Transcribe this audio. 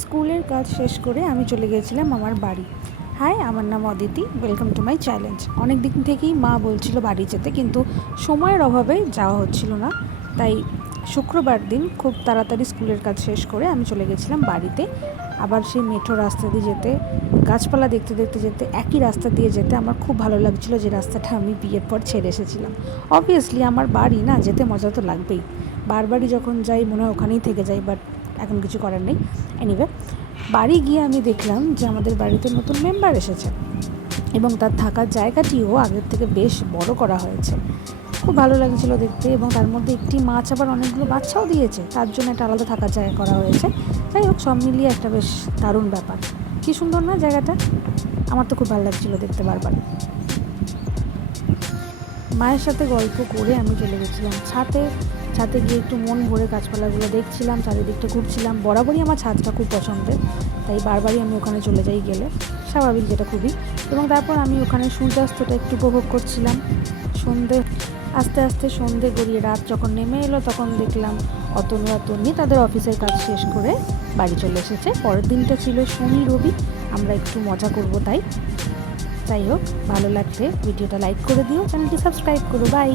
স্কুলের কাজ শেষ করে আমি চলে গিয়েছিলাম আমার বাড়ি। হাই, আমার নাম Aditi. Welcome to my challenge. অনেক দিন থেকেই মা বলছিল বাড়ি যেতে, কিন্তু সময়ের অভাবে যাওয়া হচ্ছিল না। তাই শুক্রবার দিন খুব তাড়াতাড়ি স্কুলের কাজ শেষ করে আমি চলে গেছিলাম বাড়িতে। আবার সেই মেঠো রাস্তা দিয়ে যেতে, গাছপালা দেখতে দেখতে যেতে, একই রাস্তা দিয়ে যেতে আমার খুব ভালো লাগছিলো, যে রাস্তাটা আমি বিয়ের পর ছেড়ে এসেছিলাম। অবভিয়াসলি আমার বাড়ি না, যেতে মজা তো লাগবেই। বারবারই যখন যাই মনে হয় ওখানেই থেকে যাই, বাট এখন কিছু করার নেই। এনিওয়ে, বাড়ি গিয়ে আমি দেখলাম যে আমাদের বাড়িতে নতুন মেম্বার এসেছে এবং তার থাকার জায়গাটিও আগের থেকে বেশ বড় করা হয়েছে। খুব ভালো লাগছিলো দেখতে, এবং তার মধ্যে একটি মাছ আবার অনেকগুলো বাচ্চাও দিয়েছে, তার জন্য একটা আলাদা থাকার জায়গা করা হয়েছে। যাই হোক, সব মিলিয়ে একটা বেশ দারুণ ব্যাপার। কী সুন্দর না জায়গাটা? আমার তো খুব ভালো লাগছিলো দেখতে বারবার। মায়ের সাথে গল্প করে আমি চলে গেছিলাম ছাদে গিয়ে একটু মন ভরে গাছপালাগুলো দেখছিলাম, চারিদিকটা ঘুরছিলাম। বরাবরই আমার ছাদটা খুব পছন্দের, তাই বারবারই আমি ওখানে চলে যাই গেলে, স্বাভাবিক যেটা খুবই। এবং তারপর আমি ওখানে সূর্যাস্তটা একটু উপভোগ করছিলাম। আস্তে আস্তে সন্ধে গড়িয়ে রাত যখন নেমে এলো, তখন দেখলাম অতনু আর তন্নি তাদের অফিসের কাজ শেষ করে বাড়ি চলে এসেছে। পরের দিনটা ছিল শনি রবি, আমরা একটু মজা করব তাই। যাই হোক, ভালো লাগলে ভিডিওটা লাইক করে দিও, চ্যানেলটি সাবস্ক্রাইব করো। বাই।